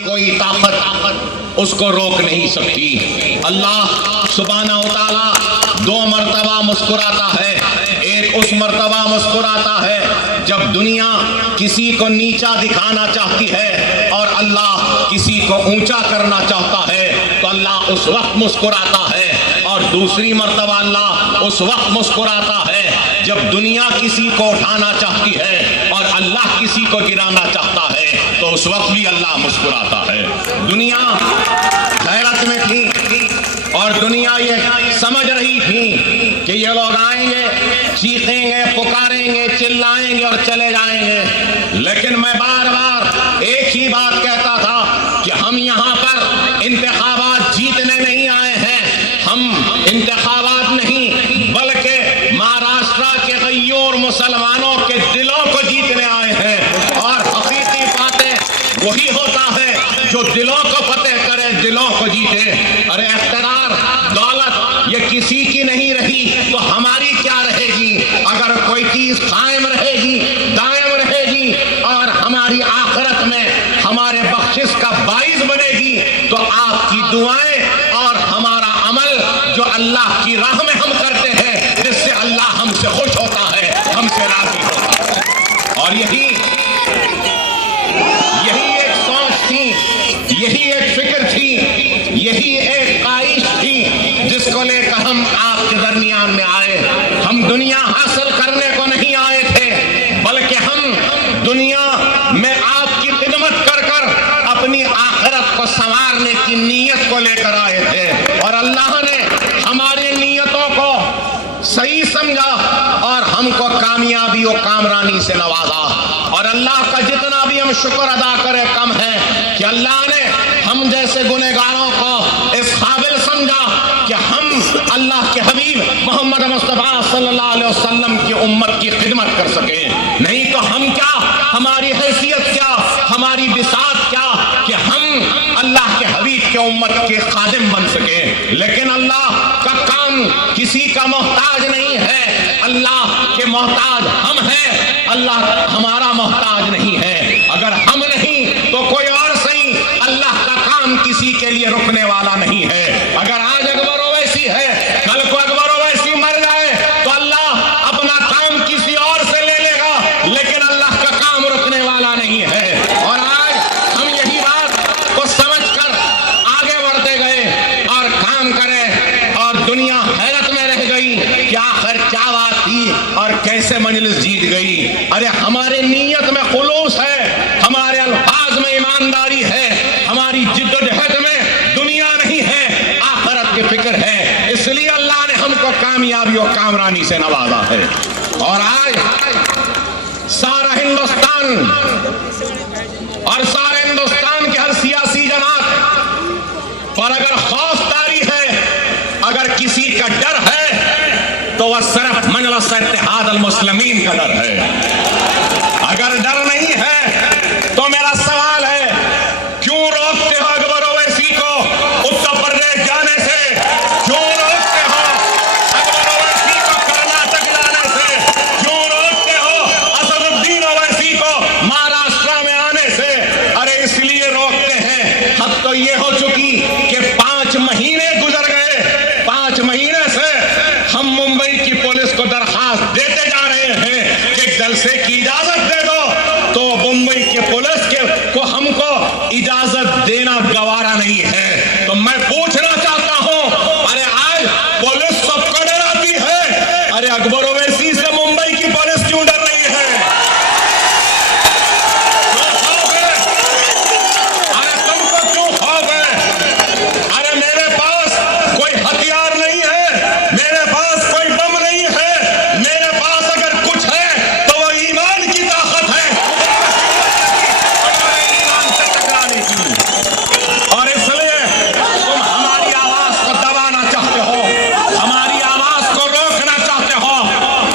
कोई ताकत उसको रोक नहीं सकती। अल्लाह सुब्हानहू व तआला 2 मरतबा मुस्कुराता है। एक उस मरतबा मुस्कुराता है जब दुनिया किसी को नीचा दिखाना चाहती है और अल्लाह किसी को ऊंचा करना चाहता है, तो अल्लाह उस वक्त मुस्कुराता है। और दूसरी मरतबा अल्लाह उस वक्त मुस्कुराता है जब दुनिया किसी को उठाना चाहती है और अल्लाह किसी को गिराना चाहता है, तो उस वक्त भी अल्लाह मुस्कुराता है। दुनिया हैरत में थी और दुनिया ये समझ रही थी कि ये लोग आएंगे, चीखेंगे, पुकारेंगे, चिल्लाएंगे और चले जाएंगे। लेकिन मैं बार बार एक ही बात कहता था कि हम यहाँ पर इंतखाबात जीतने नहीं आए हैं। हम इंतखाबात नहीं बल्कि महाराष्ट्र के गय्यूर मुसलमानों के दिलों को जीतने आए हैं। और हकीकी बातें वही होता है जो दिलों को फतेह करे, दिलों को जीते। अरे इख्तियार, दौलत ये किसी की नहीं रही तो हमारी क्या रहेगी? अगर कोई चीज कायम रहेगी, दायम रहेगी और हमारी आखिरत में हमारे बख्शिश का बाइस बनेगी, तो आपकी दुआएं और हमारा अमल जो अल्लाह की राह में हम करते हैं, जिससे अल्लाह हमसे खुश होता है, हमसे राजी होता है। और यही एक सोच थी, यही एक फिक्र थी, यही एक ख्वाहिश थी जिसको लेकर हम आपके दरमियान में आए। हम दुनिया हासिल करने को नहीं आए थे, बल्कि हम दुनिया में आपकी खिदमत कर कर अपनी आखिरत को संवारने की नीयत को लेकर आए थे। और अल्लाह ने हमारी नीयतों को सही समझा और हमको कामयाबी और कामरानी से नवाजा। और अल्लाह का जितना भी हम शुक्र अदा करें कम है कि अल्लाह ने हम जैसे गुनहगारों को इस काबिल समझा कि हम अल्लाह के हबीब मोहम्मद मुस्तफा सल्लल्लाहु अलैहि वसल्लम की उम्मत की खिदमत कर सके। नहीं तो हम क्या, हमारी हैसियत क्या, हमारी बिसात क्या कि हम अल्लाह के हबीब के उम्मत के खादिम बन सके। लेकिन अल्लाह का काम किसी का मोहताज नहीं है, अल्लाह के मोहताज हम हैं, अल्लाह हमारा मोहताज नहीं है। अगर हम नहीं तो कोई और सही, अल्लाह का काम किसी के लिए रुकने वाला नहीं है। अगर आज अकबर ओवैसी है, कल को अकबर ओवैसी मर जाए तो अल्लाह अपना काम किसी और से ले लेगा, लेकिन अल्लाह का काम रुकने वाला नहीं है। और आज हम यही बात को समझकर आगे बढ़ते गए और काम करें, और दुनिया हैरत में रह गई कि आखिर क्या बात थी और कैसे मजलिस जीत गई। अरे हमारे नीयत में खुलूस है, हमारे अल्फाज में ईमानदारी है, हमारी जिद्दोजहद में दुनिया नहीं है, आखिरत की फिक्र है। इसलिए अल्लाह ने हमको कामयाबी और कामरानी से नवाजा है। और आज सारा हिंदुस्तान और सारे हिंदुस्तान की हर सियासी जमात पर अगर खौफदारी है, अगर किसी का डर है, तो वह सिर्फ मजलिस इत्तेहाद अल मुस्लिमीन का डर है। अगर डर नहीं है तो मेरा सवाल है, क्यों रोकते हो अकबर ओवैसी को उत्तर प्रदेश जाने से? क्यों रोकते हो अकबर ओवैसी को कर्नाटक जाने से? क्यों रोकते हो असदुद्दीन ओवैसी को महाराष्ट्र में आने से? अरे इसलिए रोकते हैं, हद तो ये हो चुकी कि 5 महीने गुजर गए, 5 महीने से हम मुंबई की पुलिस को दरखास्त देते जा रहे हैं कि जलसे की इजाजत दे दो, तो मुंबई के पुलिस को हमको इजाजत देना गवारा नहीं है। तो मैं पूछना चाहता हूं, अरे आज पुलिस सबको डराती है, अरे अकबर ओवैसी से मुंबई की पुलिस क्यों डर रही है? अरे तुमको क्यों खौफ है? अरे मेरे पास कोई हथियार नहीं है, मेरे पास कोई बम नहीं है, मेरे पास अगर कुछ है तो वो ईमान की ताकत है, ईमान से टकराने की। और इसलिए तुम हमारी आवाज को दबाना चाहते हो, हमारी आवाज को रोकना चाहते हो,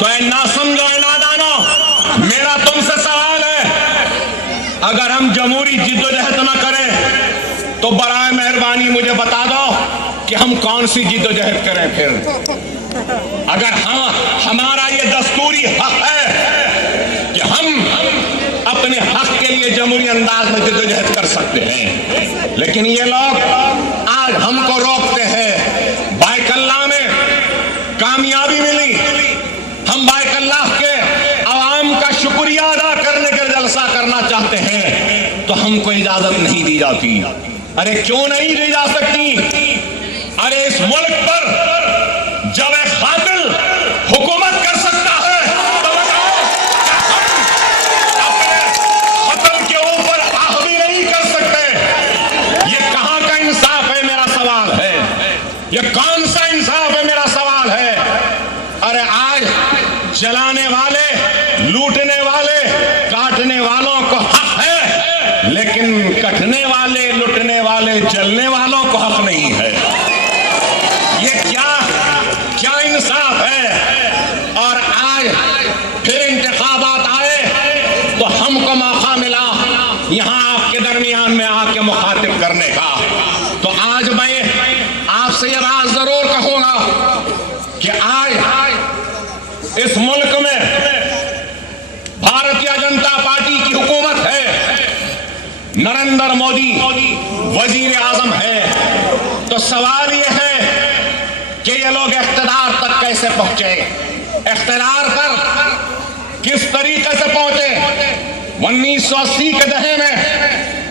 तो ऐ ना समझो, ऐ नादानो, मेरा तुमसे सवाल है, अगर हम जमहूरी जिद्दोजहद न करें तो बराए मेहरबानी मुझे बता दो कि हम कौन सी जिद्दोजहद करें फिर? अगर हमारा ये दस्तूरी हक है कि हम अपने हक के लिए जमहूरी अंदाज में जद्दोजहद कर सकते हैं। लेकिन ये लोग आज हमको रोकते हैं। बाइकल्ला में कामयाबी मिली, हम बाइकल्ला के आवाम का शुक्रिया अदा करने के जलसा करना चाहते हैं तो हमको इजाजत नहीं दी जाती। अरे क्यों नहीं दी जा सकती? अरे इस मुल्क पर जब एक कातिल हुकूमत कर सकता है तो बताओ अपने कत्ल के ऊपर आह भी नहीं कर सकते? ये कहां का इंसाफ है मेरा सवाल है, ये कौन सा इंसाफ है मेरा सवाल है। अरे आज जलाने वाले, लूटने वाले, काटने वालों को हक है, लेकिन कटने वाले, लुटने वाले, जलने वालों को हक नहीं है। ये क्या इंसाफ है? और आज फिर इंतखाबात आए तो हमको मौका मिला यहां आपके दरमियान में आके मुखातिब करने का। तो आज मैं आपसे ये बात जरूर कहूंगा कि आज इस मुल्क में भारतीय जनता पार्टी की हुकूमत है, नरेंद्र मोदी वजीर आजम है। तो सवाल यह है कि ये लोग इख्तिदार तक कैसे पहुंचे, इख्तिदार पर किस तरीके से पहुंचे। 1980 के दहे में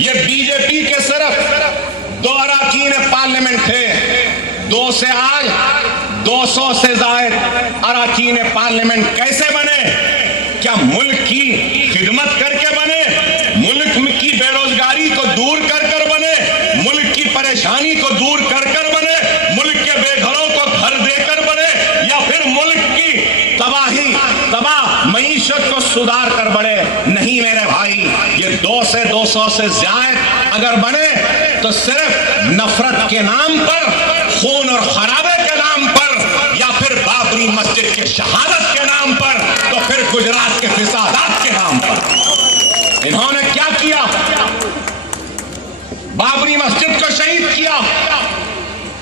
ये बीजेपी के सिर्फ 2 अरकान पार्लियामेंट थे, 2 से आज 200 से जायद अरकान पार्लियामेंट कैसे बने? क्या मुल्क की खिदमत करके बने? मुल्क की बेरोजगारी को दूर कर कर बने? मुल्क की परेशानी को दूर कर कर बने? मुल्क के बेघरों को घर देकर बने? या फिर मुल्क की तबाह मईशत को सुधार कर बने? नहीं मेरे भाई, ये 200 से ज्यादा अगर बने तो सिर्फ नफरत के नाम पर, खून और खराबे के नाम पर, या फिर बाबरी मस्जिद के शहादत के नाम पर, तो फिर गुजरात के फिसादात के नाम पर। इन्होंने क्या किया? बाबरी मस्जिद को शहीद किया,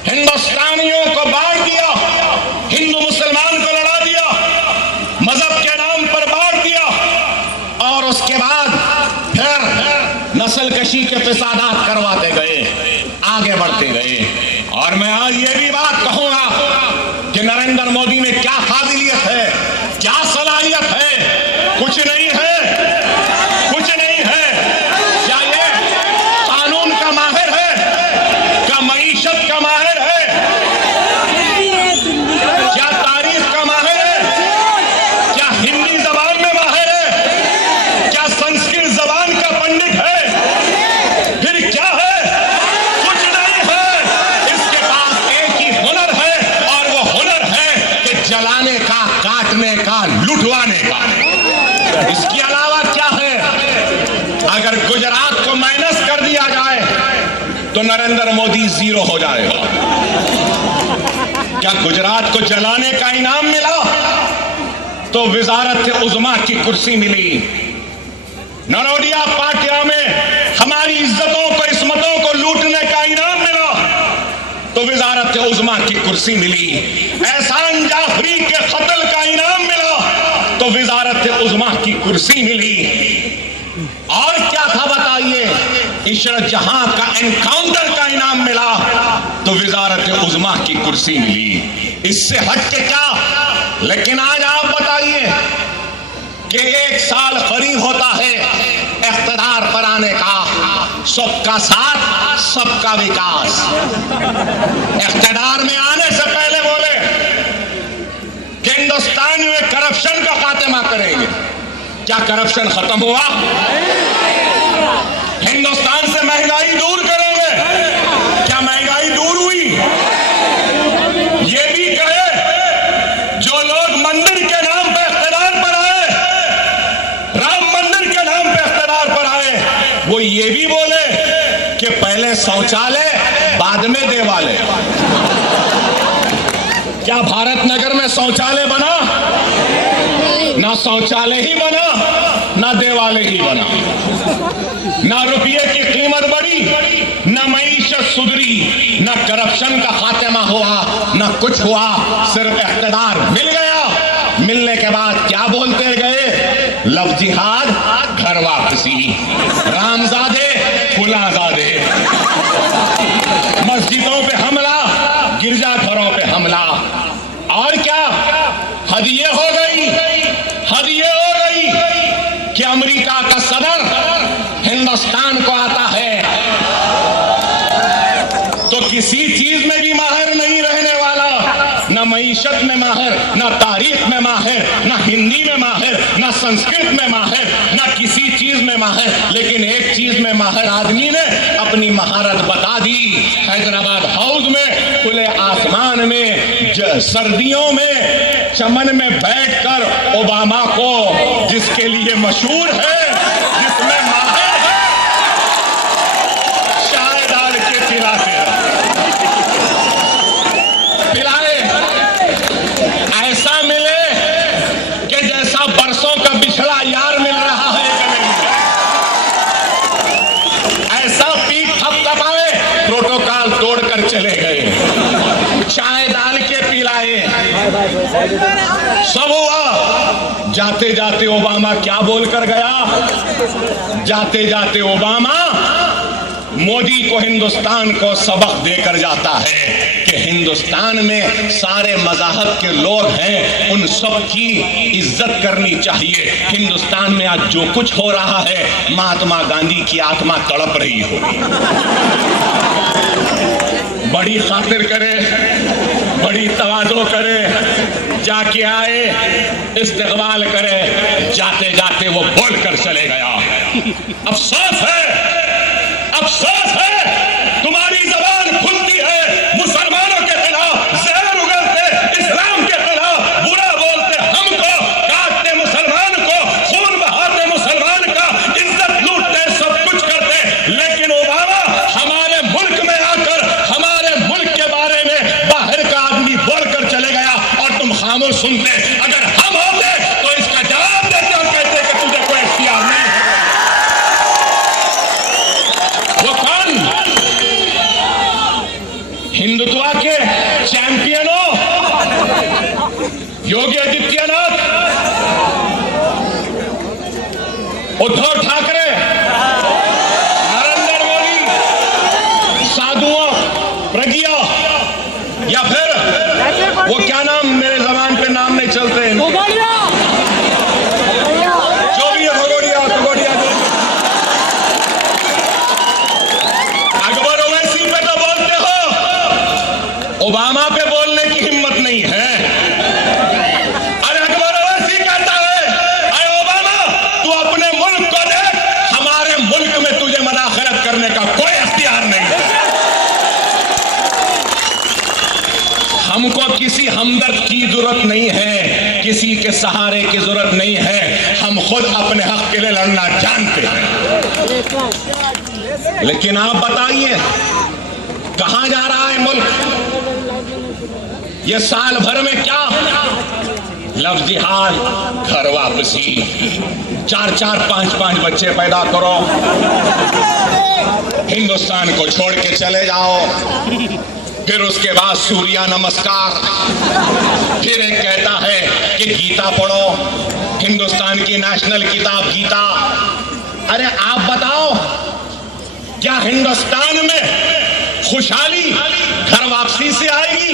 हिंदुस्तानियों को बांट दिया, हिंदू मुसलमान को लड़ा दिया, मजहब के नाम पर बांट दिया, और उसके बाद फिर नस्ल कशी के फिसादात करवाते गए, आगे बढ़ते गए। और मैं आज ये भी बात कहूंगा कि नरेंद्र मोदी में क्या काबिलियत है, क्या सलाहियत है? कुछ नहीं है, कुछ नहीं है। क्या ये कानून का माहिर है? क्या मईशत का माहिर है? क्या तारीख का माहिर है? क्या हिंदी जबान में माहिर है? क्या संस्कृत जबान का पंडित है? फिर क्या है? कुछ नहीं है। इसके पास एक ही हुनर है, और वो हुनर है कि जलाने का, काटने का, लुटवाने का। इसके अलावा क्या है? अगर गुजरात को माइनस कर दिया जाए तो नरेंद्र मोदी 0 हो जाएगा। क्या गुजरात को जलाने का इनाम मिला तो वजारत उज़्मा की कुर्सी मिली। नरोडिया पाटिया में हमारी इज्जतों को, इस्मतों को लूटने का इनाम मिला तो वजारत उज़्मा की कुर्सी मिली। एहसान जाफरी के कत्ल का इनाम मिला तो वजारत उज़्मा की कुर्सी मिली। और क्या था बताइए? इशरत जहां का एनकाउंटर का इनाम मिला तो वजारत उज़्मा की कुर्सी मिली। इससे हट के क्या? लेकिन आज आप बताइए कि 1 साल करीब होता है इख्तिदार पर आने का, सबका साथ, सबका विकास। इख्तिदार में आने से पहले बोले कि हिंदुस्तान में करप्शन का खात्मा करेंगे। क्या करप्शन खत्म हुआ? हिंदुस्तान से महंगाई दूर करेंगे। क्या महंगाई दूर हुई? ये भी कहे जो लोग मंदिर के नाम पे इख्तिदार पर आए, राम मंदिर के नाम पे इख्तिदार पर आए, वो ये भी बोले कि पहले शौचालय बाद में देवालय। क्या भारत नगर में शौचालय बना? ना शौचालय ही बना, ना देवालय ही बना। ना रुपये की कीमत बढ़ी, ना मईशत सुधरी, ना करप्शन का खात्मा हुआ, ना कुछ हुआ। सिर्फ इख्तिदार मिल गया, मिलने के बाद क्या बोलते गए? लव जिहाद घर वापस। वापसी, रामजादे फुलाजादे, मस्जिदों पे हमला, गिरजाघरों पे हमला, और क्या हद ये हो गई, हद ये हो गई कि अमेरिका का सदर हिंदुस्तान को आता है तो किसी चीज में भी माहिर नहीं रहने वाला, न मईशत में माहिर, न तारीख में माहिर, न हिंदी में माहिर, न संस्कृत में माहिर, न किसी चीज में माहिर, लेकिन एक चीज में माहिर आदमी ने अपनी महारत बता दी। हैदराबाद हाउस में खुले आसमान में सर्दियों में चमन में बैठकर ओबामा को, जिसके लिए मशहूर है, जिसमें माहिर है, चाय डाल के पिलाते हैं, पिलाए, ऐसा मिले कि जैसा बरसों का बिछड़ा यार मिल रहा है गले में, ऐसा पीठ थपथपाए, प्रोटोकॉल तोड़कर चले गए, चाय डाल के पिलाए, सब हुआ। जाते जाते ओबामा क्या बोलकर गया? जाते जाते ओबामा मोदी को, हिंदुस्तान को सबक देकर जाता है कि हिंदुस्तान में सारे मज़ाहब के लोग हैं, उन सब की इज्जत करनी चाहिए। हिंदुस्तान में आज जो कुछ हो रहा है, महात्मा गांधी की आत्मा तड़प रही होगी। बड़ी खातिर करे, बड़ी तवाज़ो करे, जाके आए, इस्तकबाल करे, जाते जाते वो बोलकर चले गया। अफसोस है, अफसोस है, तुम्हारी जबान खुलती है मुसलमानों के खिलाफ, जहर उगलते इस्लाम के खिलाफ, बुरा बोलते हमको, काटते मुसलमान को, खून बहाते मुसलमान का, इज्जत लूटते, सब कुछ करते, लेकिन ओबामा हमारे मुल्क में आकर हमारे मुल्क के बारे में बाहर का आदमी बोलकर चले गया और तुम खामोश सुनते। अगर हम होते तो इसका जवाब देते और कहते कि तुझे कोई इख्तियार नहीं है। वो कौन? हिंदुत्व के चैंपियनों, योगी आदित्यनाथ, उद्धव ठाकरे, नरेंद्र मोदी, साधुओं, प्रज्ञा, या फिर वो क्या नाम, मेरे जबान पे नाम नहीं चलते, जो भी है, भगोड़िया, अकबर ओवैसी पे तो बोलते हो, ओबामा पे बोलने की हिम्मत नहीं है। अरे अकबर ओवैसी कहता है, अरे ओबामा तू अपने मुल्क को देख, हमारे मुल्क में तुझे मदाखलत करने का कोई इख्तियार नहीं है। हमको किसी हमदर्द की जरूरत नहीं है, किसी के सहारे की जरूरत नहीं है, हम खुद अपने हक के लिए लड़ना जानते हैं। लेकिन आप बताइए कहां जा रहा है मुल्क? ये साल भर में क्या? लफ्ज़ जिहाद, घर वापसी, 4-4, 5-5 बच्चे पैदा करो, हिंदुस्तान को छोड़ के चले जाओ, फिर उसके बाद सूर्य नमस्कार, फिर एक कहता है कि गीता पढ़ो, हिंदुस्तान की नेशनल किताब गीता। अरे आप बताओ, क्या हिंदुस्तान में खुशहाली घर वापसी से आएगी?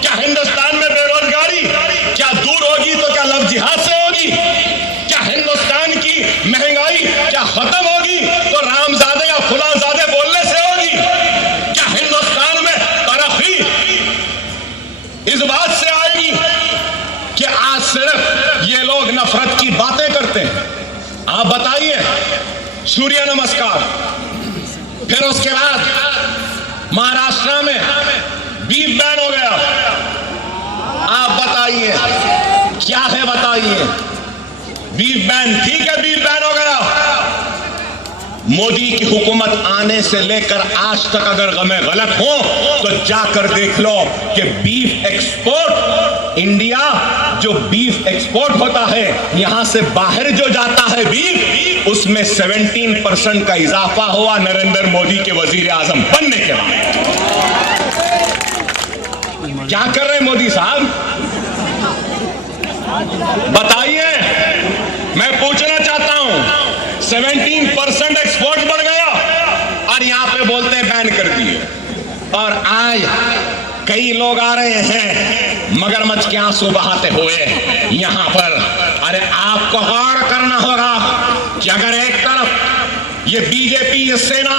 क्या हिंदुस्तान में बेरोजगारी क्या दूर होगी तो क्या लफ्ज़ जिहाद से होगी? क्या हिंदुस्तान की महंगाई क्या खत्म होगी तो रामजादे या फुलाजादे बोलने से होगी? क्या हिंदुस्तान में तरक्की इस बात से आएगी कि आज सिर्फ ये लोग नफरत की बातें करते हैं? आप बताइए। सूर्य नमस्कार, फिर उसके बाद महाराष्ट्र में बीफ बैन हो गया। आप बताइए क्या है, बताइए। बीफ बैन, ठीक है, बीफ बैन हो गया। मोदी की हुकूमत आने से लेकर आज तक अगर गमे गलत हो तो जाकर देख लो कि बीफ एक्सपोर्ट, इंडिया जो बीफ एक्सपोर्ट होता है, यहां से बाहर जो जाता है बीफ, उसमें 17% का इजाफा हुआ नरेंद्र मोदी के वजीर आजम बनने के बाद। क्या कर रहे हैं मोदी साहब, बताइए। मैं पूछना चाहता हूं, पे बोलते हैं बैन कर दिए, और आज कई लोग आ रहे हैं मगरमच्छ के आंसू बहाते हुए यहां पर। अरे आपको गौर करना होगा कि अगर एक तरफ ये बीजेपी, ये सेना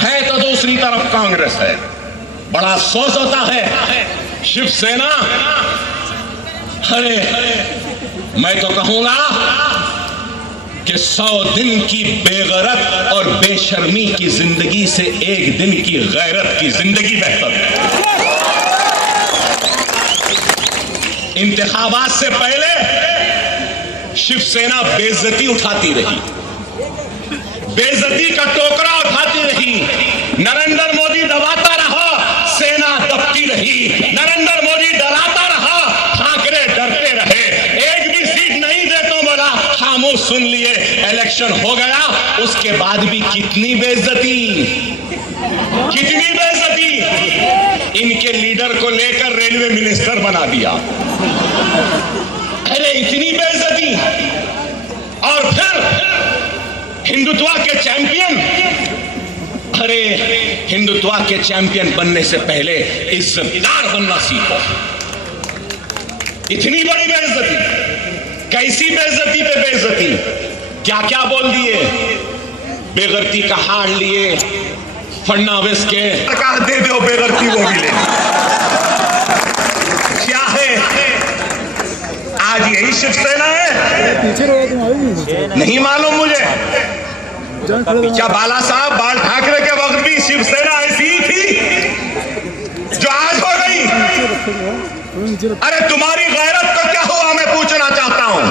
है, तो दूसरी तरफ कांग्रेस है। बड़ा अफसोस होता है शिवसेना, अरे मैं तो कहूंगा कि 100 दिन की बेगैरत और बेशर्मी की जिंदगी से एक दिन की गैरत की जिंदगी बेहतर है। इंतखाबात से पहले शिवसेना बेइज्जती उठाती रही, बेइज्जती का टोकरा उठाती रही। नरेंद्र मोदी दबाता रहा, सेना दबती रही। नरेंद्र मोदी डराता रहा, ठाकरे डरते रहे। एक भी सीट नहीं दे तो बोला, खामोश सुन लिए। इलेक्शन हो गया, उसके बाद भी कितनी बेइज्जती, कितनी बेइज्जती। इनके लीडर को लेकर रेलवे मिनिस्टर बना दिया। अरे इतनी बेइज्जती। और फिर हिंदुत्व के चैंपियन, अरे हिंदुत्व के चैंपियन बनने से पहले इज्जतदार बनना सीखो। इतनी बड़ी बेइज्जती, कैसी बेइज्जती पे बेइज्जती, क्या क्या बोल दिए। बेगर्ती का हार लिए फडणवीस के, कहा दे दो बेगर्ती वो भी ले। क्या है आज यही शिवसेना है? नहीं मालूम मुझे। क्या बाला साहब बाल ठाकरे के वक्त भी शिवसेना ऐसी ही थी जो आज हो गई? अरे तुम्हारी गैरत को क्या हुआ, मैं पूछना चाहता हूं।